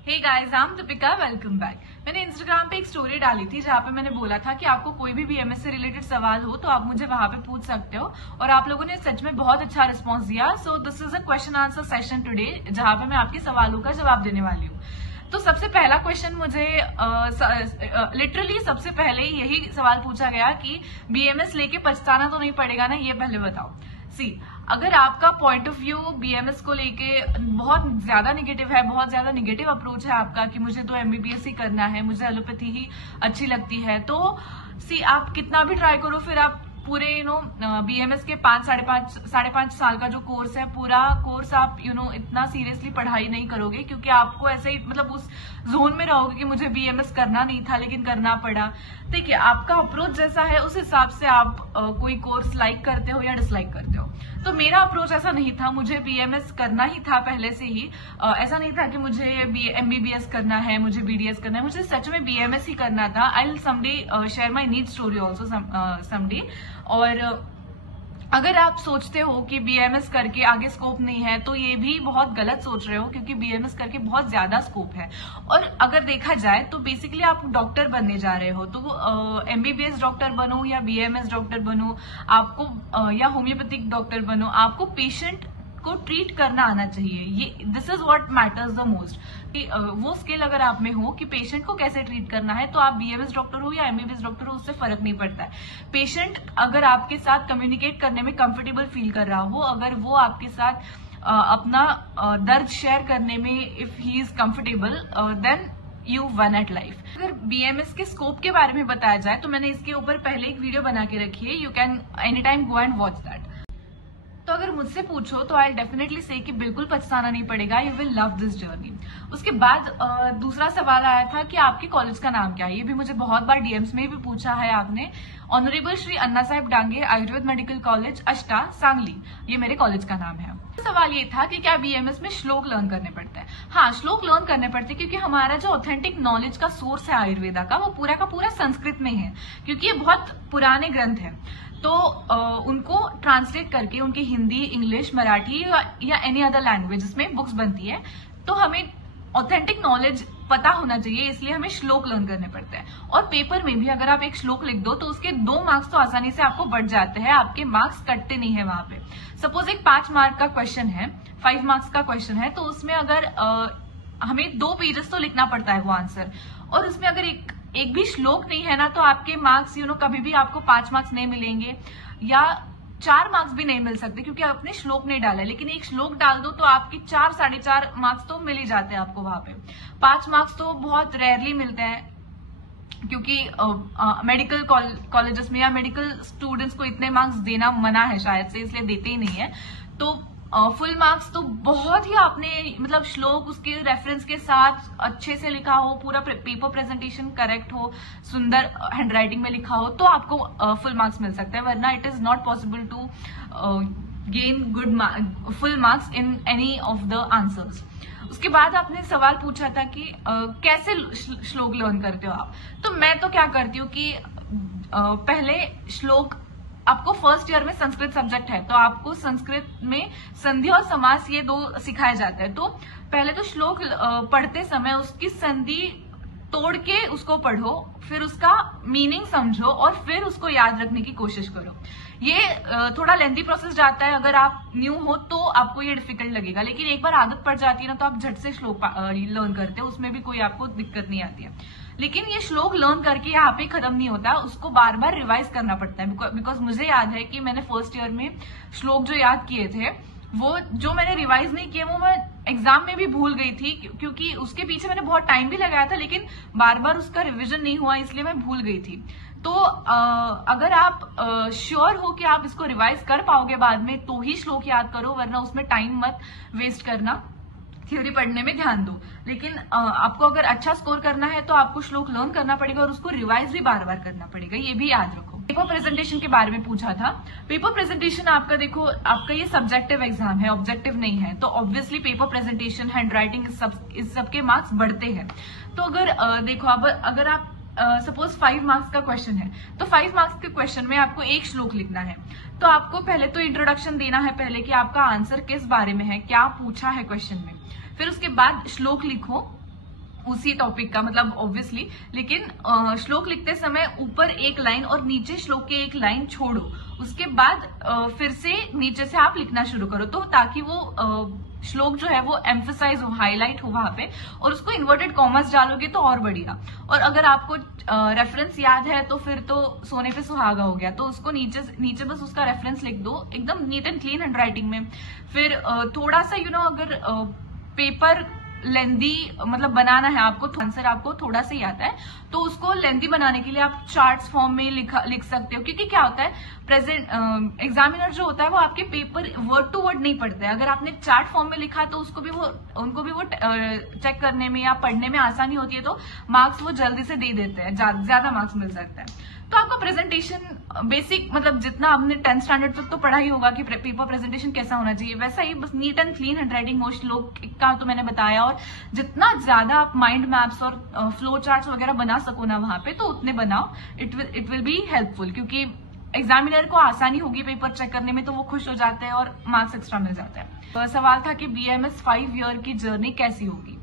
Hey guys, I am Deepika, welcome back. मैंने Instagram पे एक स्टोरी डाली थी जहाँ पे मैंने बोला था कि आपको कोई भी बीएमएस से रिलेटेड सवाल हो तो आप मुझे वहां पे पूछ सकते हो, और आप लोगों ने सच में बहुत अच्छा रिस्पॉन्स दिया। So this is a question answer session today, जहाँ पे मैं आपके सवालों का जवाब देने वाली हूँ। तो सबसे पहला क्वेश्चन मुझे लिटरली सबसे पहले यही सवाल पूछा गया कि बीएमएस लेके पछताना तो नहीं पड़ेगा ना, ये पहले बताओ। सी, अगर आपका पॉइंट ऑफ व्यू बीएमएस को लेके बहुत ज्यादा निगेटिव है, बहुत ज्यादा निगेटिव अप्रोच है आपका कि मुझे तो एमबीबीएस ही करना है, मुझे एलोपैथी ही अच्छी लगती है, तो सी आप कितना भी ट्राई करो, फिर आप पूरे बीएमएस के 5-5.5 साल का जो कोर्स है, पूरा कोर्स आप इतना सीरियसली पढ़ाई नहीं करोगे, क्योंकि आपको ऐसे ही मतलब उस जोन में रहोगे कि मुझे बीएमएस करना नहीं था लेकिन करना पड़ा। देखिए, आपका अप्रोच जैसा है उस हिसाब से आप कोई कोर्स लाइक करते हो या डिसलाइक करते हो। तो मेरा अप्रोच ऐसा नहीं था, मुझे बीएमएस करना ही था पहले से ही। ऐसा नहीं था कि मुझे एमबीबीएस करना है, मुझे बीडीएस करना है, मुझे सच में बीएमएस ही करना था। I will someday share my need story also someday. और अगर आप सोचते हो कि बीएमएस करके आगे स्कोप नहीं है, तो ये भी बहुत गलत सोच रहे हो, क्योंकि बीएमएस करके बहुत ज्यादा स्कोप है। और अगर देखा जाए तो बेसिकली आप डॉक्टर बनने जा रहे हो, तो एमबीबीएस डॉक्टर बनो या बीएमएस डॉक्टर बनो, आपको या होम्योपैथिक डॉक्टर बनो, आपको पेशेंट को ट्रीट करना आना चाहिए। ये this is what matters the most. वो स्किल अगर आप में हो कि पेशेंट को कैसे ट्रीट करना है, तो आप बीएमएस डॉक्टर हो या एमबीबीएस डॉक्टर हो, उससे फर्क नहीं पड़ता है। पेशेंट अगर आपके साथ कम्युनिकेट करने में कंफर्टेबल फील कर रहा हो, अगर वो आपके साथ अपना दर्द शेयर करने में if he is comfortable, then you won at life. अगर बीएमएस के स्कोप के बारे में बताया जाए तो मैंने इसके ऊपर पहले एक वीडियो बना के रखी है, you can any time go and watch that. तो अगर मुझसे पूछो तो आई डेफिनेटली से कि बिल्कुल पछताना नहीं पड़ेगा, you will love this journey. उसके बाद दूसरा सवाल आया था कि आपके कॉलेज का नाम क्या है। ये भी मुझे बहुत बार डीएम्स में भी पूछा है आपने। ऑनरेबल श्री अन्ना साहेब डांगे आयुर्वेद मेडिकल कॉलेज, अष्टा, सांगली, ये मेरे कॉलेज का नाम है। सवाल ये था कि क्या बीएमएस में श्लोक लर्न करने पड़ते हैं। हाँ, श्लोक लर्न करने पड़ते हैं, क्योंकि हमारा जो ऑथेंटिक नॉलेज का सोर्स है आयुर्वेदा का, वो पूरा का पूरा संस्कृत में है, क्योंकि ये बहुत पुराने ग्रंथ हैं। तो उनको ट्रांसलेट करके उनकी हिंदी, इंग्लिश, मराठी या एनी अदर लैंग्वेजेस में बुक्स बनती है। तो हमें ऑथेंटिक नॉलेज पता होना चाहिए, इसलिए हमें श्लोक लर्न करने पड़ते हैं। और पेपर में भी अगर आप एक श्लोक लिख दो तो उसके 2 मार्क्स तो आसानी से आपको बढ़ जाते हैं, आपके मार्क्स कटते नहीं है वहां पे। सपोज एक 5 मार्क का क्वेश्चन है, 5 मार्क्स का क्वेश्चन है, तो उसमें अगर हमें 2 पेजेस तो लिखना पड़ता है वो आंसर, और उसमें अगर एक भी श्लोक नहीं है ना, तो आपके मार्क्स कभी भी आपको 5 मार्क्स नहीं मिलेंगे, या 4 मार्क्स भी नहीं मिल सकते, क्योंकि आपने श्लोक नहीं डाला है। लेकिन एक श्लोक डाल दो तो आपके 4-4.5 मार्क्स तो मिल ही जाते हैं आपको वहां पे। 5 मार्क्स तो बहुत रेयरली मिलते हैं, क्योंकि मेडिकल कॉलेजेस में या मेडिकल स्टूडेंट्स को इतने मार्क्स देना मना है शायद से, इसलिए देते ही नहीं है। तो फुल मार्क्स तो बहुत ही आपने मतलब श्लोक उसके रेफरेंस के साथ अच्छे से लिखा हो, पूरा पेपर प्रेजेंटेशन करेक्ट हो, सुंदर हैंडराइटिंग में लिखा हो, तो आपको फुल मार्क्स मिल सकते हैं, वरना it is not possible to gain good full marks in any of the answers. उसके बाद आपने सवाल पूछा था कि कैसे श्लोक लर्न करते हो आप। तो मैं तो क्या करती हूँ कि पहले श्लोक, आपको फर्स्ट ईयर में संस्कृत सब्जेक्ट है, तो आपको संस्कृत में संधि और समास ये 2 सिखाए जाते हैं। तो पहले तो श्लोक पढ़ते समय उसकी संधि तोड़ के उसको पढ़ो, फिर उसका मीनिंग समझो, और फिर उसको याद रखने की कोशिश करो। ये थोड़ा लेंथी प्रोसेस जाता है, अगर आप न्यू हो तो आपको ये डिफिकल्ट लगेगा, लेकिन एक बार आदत पड़ जाती है ना, तो आप झट से श्लोक लर्न करते हो, उसमें भी कोई आपको दिक्कत नहीं आती है। लेकिन ये श्लोक लर्न करके यहाँ पे खत्म नहीं होता, उसको बार बार रिवाइज करना पड़ता है। बिकॉज मुझे याद है कि मैंने फर्स्ट ईयर में श्लोक जो याद किए थे, वो जो मैंने रिवाइज नहीं किए, वो मैं एग्जाम में भी भूल गई थी, क्योंकि उसके पीछे मैंने बहुत टाइम भी लगाया था, लेकिन बार बार उसका रिविजन नहीं हुआ, इसलिए मैं भूल गई थी। तो अगर आप श्योर हो कि आप इसको रिवाइज कर पाओगे बाद में, तो ही श्लोक याद करो, वरना उसमें टाइम मत वेस्ट करना, थ्योरी पढ़ने में ध्यान दो। लेकिन आपको अगर अच्छा स्कोर करना है तो आपको श्लोक लर्न करना पड़ेगा, और उसको रिवाइज भी बार बार करना पड़ेगा, ये भी याद रखो। पेपर प्रेजेंटेशन के बारे में पूछा था। पेपर प्रेजेंटेशन आपका, देखो आपका ये सब्जेक्टिव एग्जाम है, ऑब्जेक्टिव नहीं है, तो ऑब्वियसली पेपर प्रेजेंटेशन, हैंडराइटिंग, इस सब के मार्क्स बढ़ते हैं। तो अगर देखो अब अगर आप सपोज 5 मार्क्स का क्वेश्चन है, तो 5 मार्क्स के क्वेश्चन में आपको एक श्लोक लिखना है। तो आपको पहले तो इंट्रोडक्शन देना है पहले कि आपका आंसर किस बारे में है, क्या पूछा है क्वेश्चन में। फिर उसके बाद श्लोक लिखो, उसी टॉपिक का, मतलब ऑब्वियसली, लेकिन श्लोक लिखते समय ऊपर एक लाइन और नीचे श्लोक के एक लाइन छोड़ो, उसके बाद फिर से नीचे से आप लिखना शुरू करो, तो ताकि वो श्लोक जो है वो एम्फसाइज हो, हाईलाइट हो वहां पे, और उसको इन्वर्टेड कॉमर्स डालोगे तो और बढ़िया। और अगर आपको रेफरेंस याद है तो फिर तो सोने पे सुहागा हो गया, तो उसको नीचे बस उसका रेफरेंस लिख दो एकदम नीट एंड क्लीन हैंडराइटिंग में। फिर थोड़ा सा अगर पेपर लेंदी मतलब बनाना है आपको, आंसर आपको थोड़ा सा ही आता है, तो उसको लेंदी बनाने के लिए आप चार्ट्स फॉर्म में लिख सकते हो। क्योंकि क्या होता है, प्रेजेंट एग्जामिनर जो होता है वो आपके पेपर वर्ड टू वर्ड नहीं पढ़ता है। अगर आपने चार्ट फॉर्म में लिखा तो उनको भी वो चेक करने में या पढ़ने में आसानी होती है, तो मार्क्स वो जल्दी से दे देते हैं, ज्यादा मार्क्स मिल सकता है। तो आपका प्रेजेंटेशन बेसिक, मतलब जितना आपने 10th स्टैंडर्ड तक तो पढ़ा ही होगा कि पेपर प्रेजेंटेशन कैसा होना चाहिए, वैसा ही बस नीट एंड क्लीन हैंडराइटिंग हो। श्लोक का तो मैंने बताया, और जितना ज्यादा आप माइंड मैप्स और फ्लो चार्ट्स वगैरह बना सको ना वहां पे, तो उतने बनाओ, इट विल बी हेल्पफुल। क्योंकि एग्जामिनर को आसानी होगी पेपर चेक करने में, तो वो खुश हो जाते हैं और मार्क्स एक्स्ट्रा मिल जाता है। तो सवाल था कि BAMS 5 ईयर की जर्नी कैसी होगी।